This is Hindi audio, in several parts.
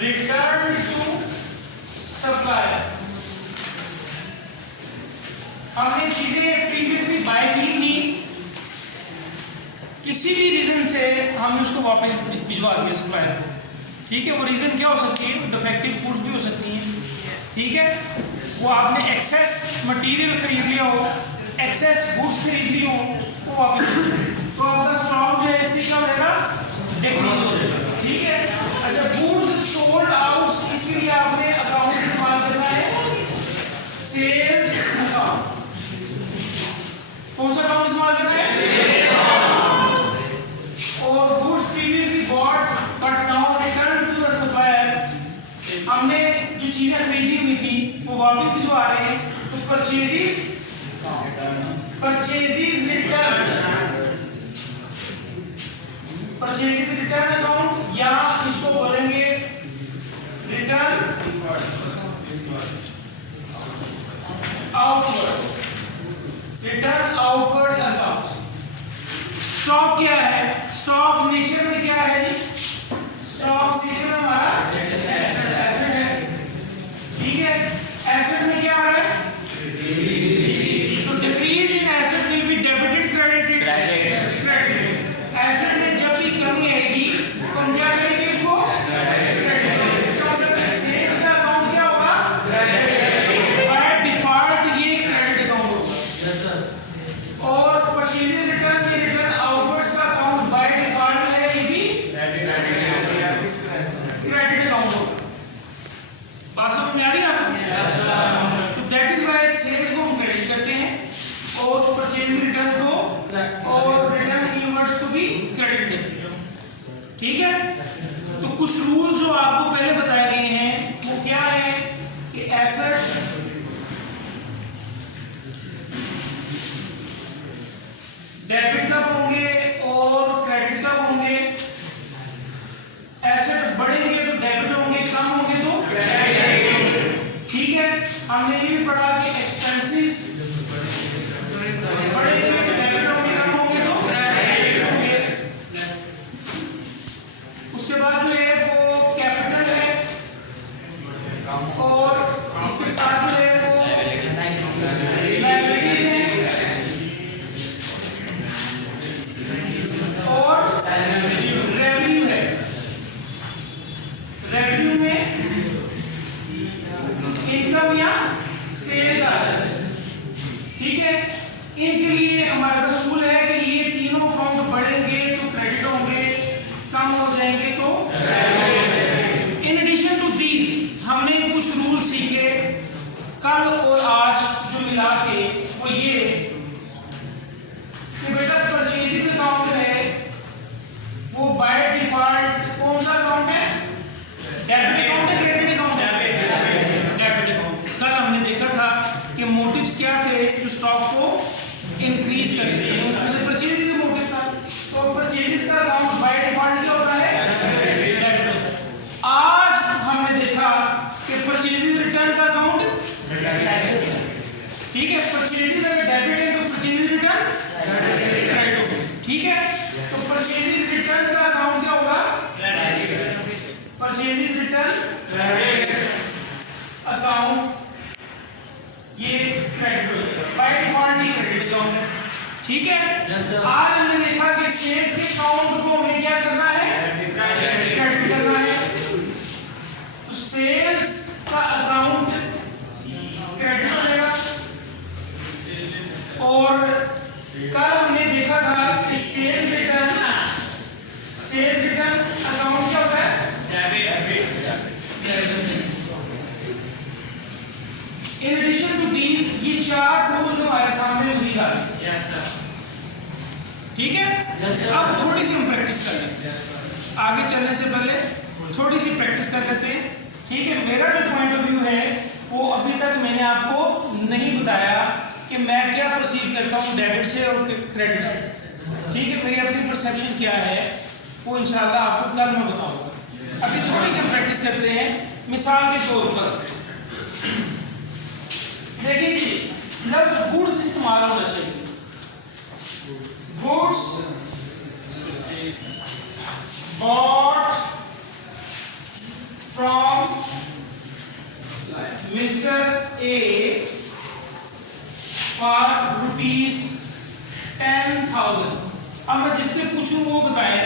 Return to supplier. हमने चीजें प्रीवियसली बाय की थी, किसी भी रीजन से हमने उसको वापस भिजवा दिया सप्लायर को, ठीक है। वो रीजन क्या हो सकती है, डिफेक्टिव गुड्स भी हो सकती हैं, ठीक है। वो आपने एक्सेस मटेरियल खरीद लिया हो, एक्सेस गुड्स खरीद ली हो, वो वापस, तो आपका स्टॉक जो है इससे क्या हो जाएगा, डिक्रीज हो जाएगा, ठीक है। अच्छा, गुड्स सोल्ड आउट, इसके लिए आपने अकाउंट इस्तेमाल करना है, सेल्स अकाउंट। कौन सा अकाउंट इस्तेमाल करना है, और goods previously bought but now return to the supplier, हमने जो चीजें खरीदी हुई थी वो वापस भिजवा रहे हैं, तो परचेजेस रिटर्न अकाउंट, या इसको बोलेंगे रिटर्न आउटवर्ड अकाउंट। स्टॉक क्या है, स्टॉक नेचर में क्या है, स्टॉक नेचर में हमारा एसेट है, ठीक है। एसेट में क्या आ रहा है, तो decrease in asset will be debited credited. Asset में जब भी कमी आएगी तो हम क्या करेंगे, इसको क्रेडिट। इसका मतलब सेल्स का अकाउंट क्या होगा, बाय डिफॉल्ट ये क्रेडिट अकाउंट होगा, और परचेज रिटर्न के रिटर्न आउटवर्ड्स का अकाउंट बाय डिफॉल्ट है, ये भी क्रेडिट अकाउंट होगा। बात समझ में आ रही है आपको? तो दैट इज व्हाई सेल्स को हम क्रेडिट करते हैं, और परचेज रिटर्न को और रिटर्न कीवर्ड्स को भी क्रेडिट करते हैं, ठीक है। तो कुछ रूल जो आपको पहले बताए गए हैं वो क्या है कि एसेट्स डेबिट कब होंगे और क्रेडिट कब होंगे, एसेट बढ़ेंगे तो डेबिट होंगे, कम होंगे तो क्रेडिट, ठीक है। हमने ये भी पढ़ा कि एक्सपेंसेस बढ़ेंगे तो डेबिट होंगे, कम होंगे तो क्रेडिट होंगे। उसके बाद जो है वो कैपिटल है, और इसके साथ जो है वो लायबिलिटीज है, और रेवेन्यू है। रेवेन्यू में इनकम या सेल आ जाता है, ठीक है। इनके लिए हमारे पास रूल है कि ये तीनों अकाउंट बढ़ेंगे तो क्रेडिट होंगे, कम हो जाएंगे तो debit. In addition to these हमने कुछ रूल सीखे कल और आज जो मिला के, वो ये कि बेटा परचेजिंग अकाउंट है वो बाय डिफॉल्ट कौन सा अकाउंट है, डेबिट अकाउंट है, क्रेडिट अकाउंट है, डेबिट अकाउंट। कल हमने देखा था कि मोटिव्स क्या थे जो स्टॉक को इंक्रीज करते हैं, उसमें से परचेजिंग का मोटिव था, तो परचेजिंग का अकाउंट बाय डिफॉल्ट क्या होता है, डेबिट। आज हमने देखा कि परचेजिंग रिटर्न का अकाउंट, ठीक है। परचेजिंग अगर डेबिट है तो परचेजिंग रिटर्न क्रेडिट होगा, ठीक है। तो परचेजिंग रिटर्न का अकाउंट क्या होगा, परचेजिंग रिटर्न अकाउंट ये क्रेडिट होगा, by default he credit account है, ठीक है। आज हमने देखा कि सेल्स के अकाउंट को हमें क्या करना है, क्रेडिट करना है, तो सेल्स का अकाउंट क्रेडिट हो जाएगा। और कल हमने देखा था कि सेल्स रिटर्न अकाउंट क्या होता है, इन एडिशन टू दीज ये चार रूल्स हमारे सामने मौजूद हैं, ठीक है। अब थोड़ी सी हम प्रैक्टिस कर लेते हैं, आगे चलने से पहले थोड़ी सी प्रैक्टिस कर लेते हैं, ठीक है। मेरा जो पॉइंट ऑफ व्यू है वो अभी तक मैंने आपको नहीं बताया कि मैं क्या परसीव करता हूँ डेबिट से और क्रेडिट से, ठीक है। मेरी अपनी परसेप्शन क्या है वो इंशाल्लाह आपको कल मैं बताऊंगा। अभी थोड़ी सी प्रैक्टिस करते हैं, मिसाल के तौर पर देखिए जी, लफ्ज गुड्स इस्तेमाल होना चाहिए, goods bought from mister A for ₹10,000। अब मैं जिससे पूछूं वो बताए।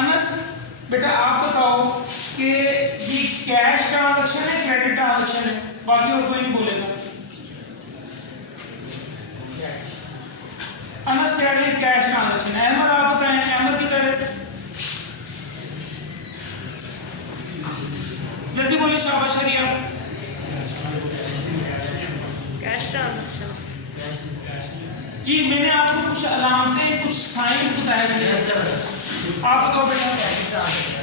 अनस बेटा आप बताओ कि ये कैश ट्रांजैक्शन है क्रेडिट ट्रांजैक्शन है? बाकी और कोई नहीं बोलेगा। अनस कह रहे हैं कैश ट्रांजैक्शन है। अहमद आप बताएं, अहमद की तरह जल्दी बोलिए, शाबाश करिए आप। Cash transaction. जी मैंने आपको कुछ अलामतें कुछ साइंस बताए थे, आप बताओ बेटा।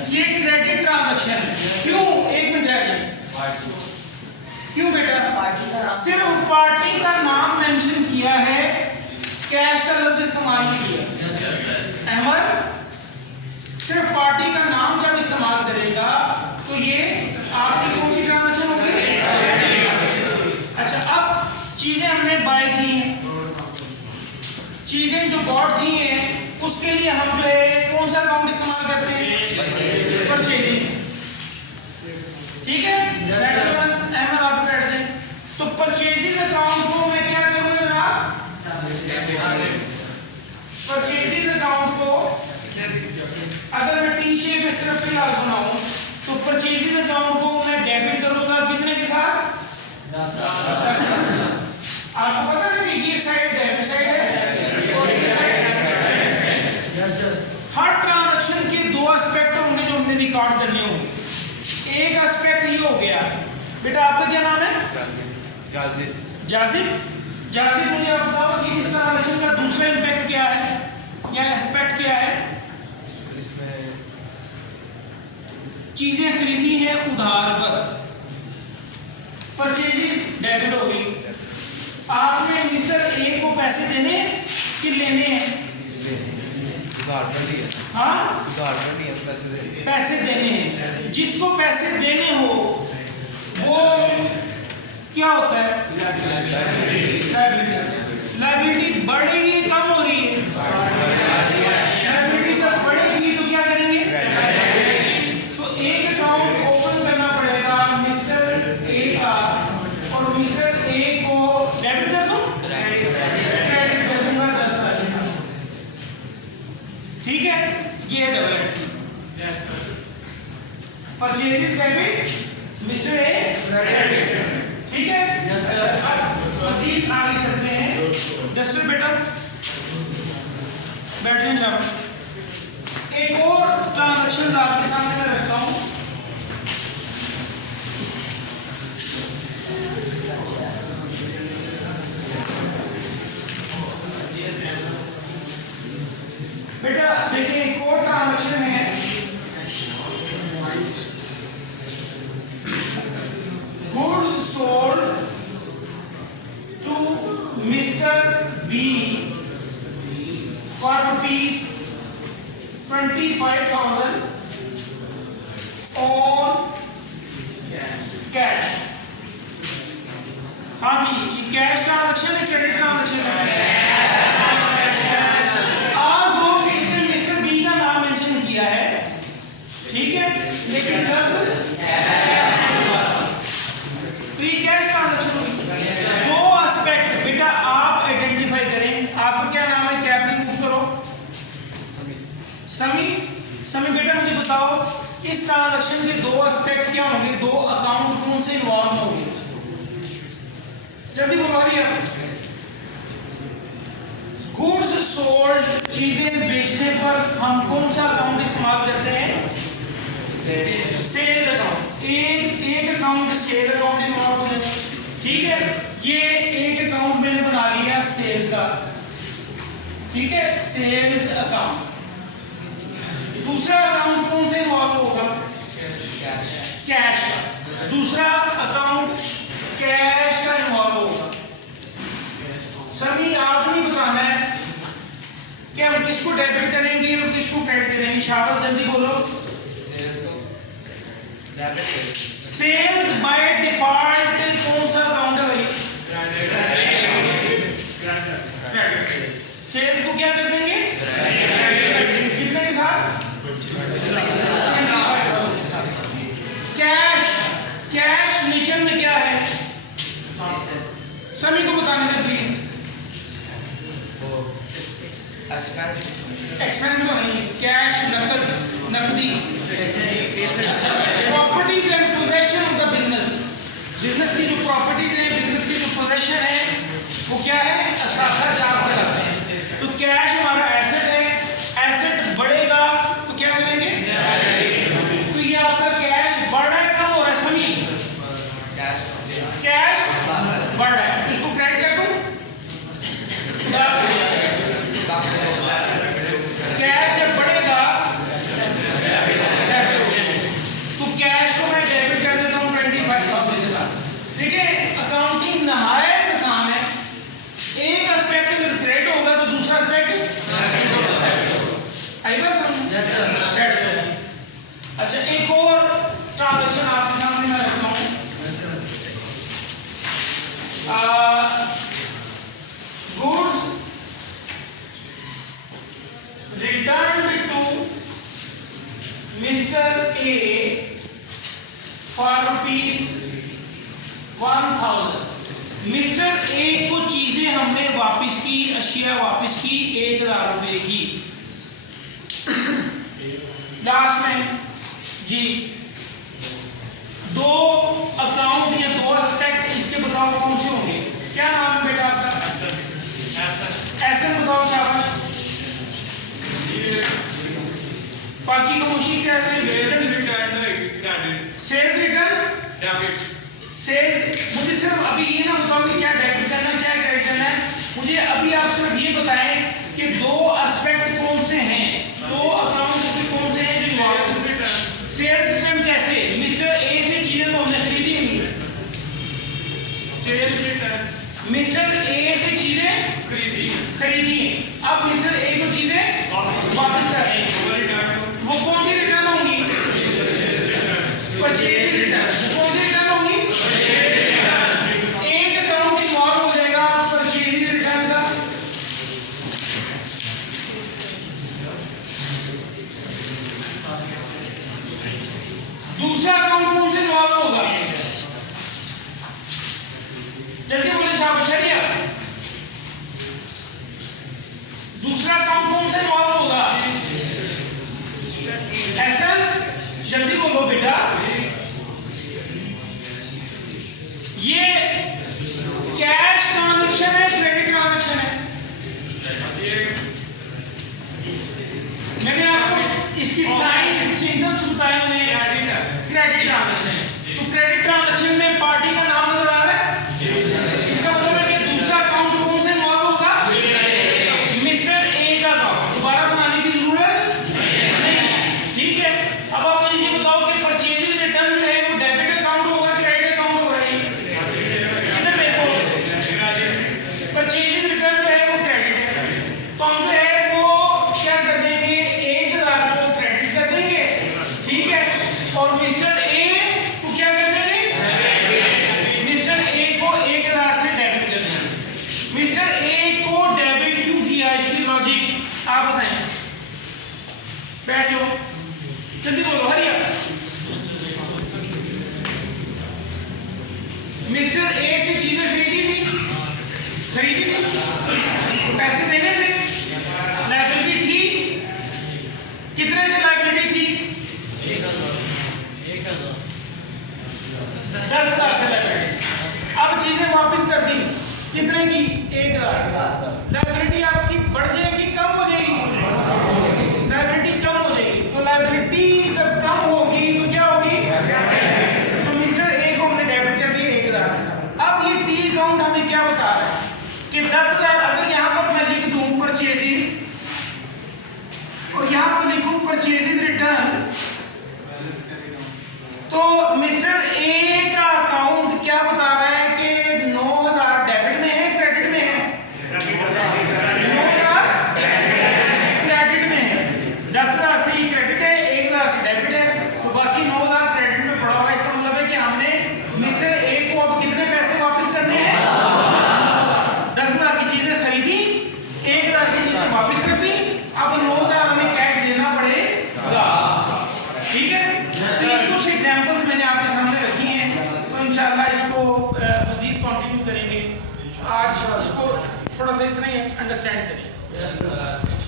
ये क्रेडिट ट्रांजैक्शन है। क्यों? एक मिनट है, क्यों बेटा? सिर्फ पार्टी का नाम मेंशन किया है, कैश का लफ्ज इस्तेमाल नहीं किया। अहमद सिर्फ पार्टी का नाम जब इस्तेमाल करेगा तो ये आपकी कौन सी ट्रांजैक्शन होगी? अच्छा, अब चीजें हमने बाय की हैं, चीजें जो बॉट की हैं उसके लिए हम जो है कौन सा अकाउंट इस्तेमाल करते हैं? परचेजेस। ठीक है, अहमद आप बैठ जाए। तो परचेजेस अकाउंट को मैं क्या करूंगा जनाब? परचेजेस अकाउंट को अगर मैं टी शेप में सिर्फ फिलहाल बनाऊं तो परचेजेस अकाउंट को मैं डेबिट करूंगा कितने के साथ? 10। आपको पता है कि ये साइड डेबिट साइड है और ये साइड हर ट्रांजैक्शन के दो एस्पेक्ट होंगे जो हमने रिकॉर्ड करने होंगे। एक एस्पेक्ट ये हो गया बेटा, आपका क्या नाम है? जाजिब। जाजिब, जाजिब मुझे आप बताओ कि इस ट्रांजैक्शन का दूसरा इंपैक्ट क्या है या एस्पेक्ट क्या है? इसमें चीजें खरीदी हैं उधार पर, परचेजेस डेबिट हो गई। आपने मिस्टर ए को पैसे देने कि लेने हैं? उधार पर नहीं है। हाँ, उधार पर नहीं है, पैसे देने हैं। जिसको पैसे देने हो वो क्या होता है? लायबिलिटी। बड़ी कम हो रही है, लायबिलिटी जब बढ़ेगी तो क्या करेंगे? तो एक अकाउंट ओपन करना पड़ेगा मिस्टर ए का और मिस्टर ए को डेबिट कर दूं, क्रेडिट कर दूंगा 10 लाख। ठीक है, ये है double entry. Purchases debit, mister a credit. ठीक है, मजीद आगे चलते हैं। डस्टर बेटा बैठ जाए जाओ। एक और ट्रांजैक्शन आपके सामने मैं रखता हूं। बेटा देखिए, एक और ट्रांजैक्शन है। Goods sold to Mr. B for ₹25,000 on cash। हाँ जी, ये कैश ट्रांजैक्शन है क्रेडिट ट्रांजैक्शन है? आज दो केस में मिस्टर बी का नाम मेंशन किया है, ठीक है, लेकिन प्री कैश ट्रांजैक्शन। दो एस्पेक्ट बेटा आप आइडेंटिफाई करें। आपका क्या नाम है? कैप रिमूव करो। समी, समी बेटा मुझे बताओ इस ट्रांजैक्शन के दो एस्पेक्ट क्या होंगे? दो अकाउंट कौन से इन्वॉल्व होंगे? जल्दी बोलिए। गुड्स सोल्ड, चीजें बेचने पर हम कौन सा अकाउंट इस्तेमाल करते हैं? Sale account. एक अकाउंट सेल अकाउंट इन्वॉल्व है। ठीक है, ये एक अकाउंट मैंने बना लिया सेल्स का। ठीक है, सेल्स अकाउंट। दूसरा अकाउंट कौन से इन्वॉल्व होगा? कैश का। दूसरा अकाउंट कैश का इन्वॉल्व होगा। सभी आपने बताना है कि हम किसको डेबिट करेंगे और किसको क्रेडिट करेंगे। शाबाश, जल्दी बोलो। सेल्स बाय डिफॉल्ट कौन सा अकाउंट है भाई? सेल्स को क्या कर देंगे? कितने के साथ? कैश सभी को बताने दें प्लीज। वो एक्सपेंस तो नहीं, कैश, नकदी, properties and possession of the business. Business की जो प्रॉपर्टीज है, बिजनेस की जो पोजेशन है, वो क्या है? असासा चार्ज कराते हैं। तो कैश हमारा एसेट है, एसेट बढ़ेगा तो क्या करेंगे? तो ये आपका कैश बढ़ रहा है, कम हो रहा है? सभी कैश बढ़ रहा है, तो इसको क्रेडिट कर दूं? कैश जब बढ़ेगा तो कैश को मैं डेबिट कर देता हूं 25,000 के साथ। ठीक है, अकाउंटिंग नहायत आसान है। एक एस्पेक्ट अगर क्रेडिट होगा तो दूसरा एस्पेक्ट आई बस अच्छा, एक और ट्रांजैक्शन आपके सामने मैं रखता हूं। Goods return to mister A for ₹1000। Mister A को चीजें हमने वापस की, अशिया वापस की 1000 रुपए की। लास्ट में जी दो अकाउंट या दो एस्पेक्ट इसके बताओ कौन से होंगे? क्या नाम है बेटा आपका? ऐसे बताओ शाबाश। बाकी को मुश्किल क्या है? Sale return sale. मुझे सिर्फ अभी ये ना बताओ कि क्या डेबिट करना है, क्या क्रेडिट करना है। मुझे अभी आप सिर्फ ये बताएं कि दो एस्पेक्ट कौन से हैं, दो अकाउंट इसके कौन से हैं जो सेल रिटर्न कैसे? मिस्टर ए से चीजें तो हमने खरीदी नहीं, सेल रिटर्न मिस्टर ए से चीजें खरीदी हैं, अब मिस्टर ए को चीजें वापस कर रहे हैं। वो कौन सी रिटर्न होंगी? Purchase return. कौन सी रिटर्न होंगी? एक अकाउंट इन्वॉल्व हो जाएगा परचेज रिटर्न का। दूसरा अकाउंट कौन से इन्वॉल्व होगा? जल्दी बोले शाबाश। दूसरा अकाउंट कौन से इन्वॉल्व होगा? ऐसा जल्दी बोलो बेटा। ये कैश ट्रांजैक्शन है, क्रेडिट ट्रांजैक्शन है? मैंने आपको इसकी साइन सिम्टम्स बताए हुए हैं। क्रेडिट ट्रांजैक्शन है, तो क्रेडिट ट्रांजैक्शन में पार्टी का नाम नजर आ रहा है। इसका मतलब है कि दूसरा अकाउंट कौन से इन्वॉल्व होगा? मिस्टर ए का अकाउंट। दोबारा बनाने की जरूरत नहीं। ठीक है, अब आप मुझे ये बताओ कि परचेज रिटर्न जो है वो डेबिट अकाउंट होगा, क्रेडिट अकाउंट होगा? इधर देखो, परचेज रिटर्न जो है वो क्रेडिट है, तो हम जो है वो क्या कर देंगे? 1000 को क्रेडिट कर देंगे। ठीक है, और मिस्टर ए को क्या कर देंगे? मिस्टर ए को 1000 से डेबिट कर देंगे। मिस्टर ए को डेबिट क्यों किया? इसकी लॉजिक आप बताएं। बैठ जाओ, जल्दी बोलो, हरी आप। मिस्टर ए से चीजें खरीदी थी, पैसे देने थे, लायबिलिटी थी। कितने से लायबिलिटी थी? 10,000 से लायबिलिटी। अब चीजें वापस कर दी, कितने की? 1000 से। लायबिलिटी आपकी बढ़ जाएगी, कम हो जाएगी? लायबिलिटी कम हो जाएगी। तो लायबिलिटी जब कम होगी तो क्या होगी? तो मिस्टर ए को हमने डेबिट कर दिया 1000 के साथ। अब ये टी अकाउंट हमें क्या बता रहा है कि 10,000 अगर यहाँ पर मैं लिख दूं परचेजेस और यहाँ पर लिखूं परचेजेस रिटर्न, तो मिस्टर ए का अकाउंट क्या बता रहा है कि 9,000 डेबिट में है, क्रेडिट में है? 9,000 क्रेडिट में है। 10,000 से ही क्रेडिट है, 1,000 से डेबिट है, तो बाकी 9,000 क्रेडिट में पड़ा हुआ है। इसका मतलब है कि हमने मिस्टर ए को अब कितने पैसे वापस करने हैं? 10,000 की चीजें खरीदी, 1,000 की चीजें वापस कर दी, अब 9,000 हमें कैश देना पड़ेगा। ठीक है, तो ये कुछ एग्जांपल्स मैंने आपके सामने रखी हैं, तो इंशाल्लाह इसको मजीद कंटिन्यू करेंगे। आज इसको थोड़ा सा इतना ही अंडरस्टैंड करिए।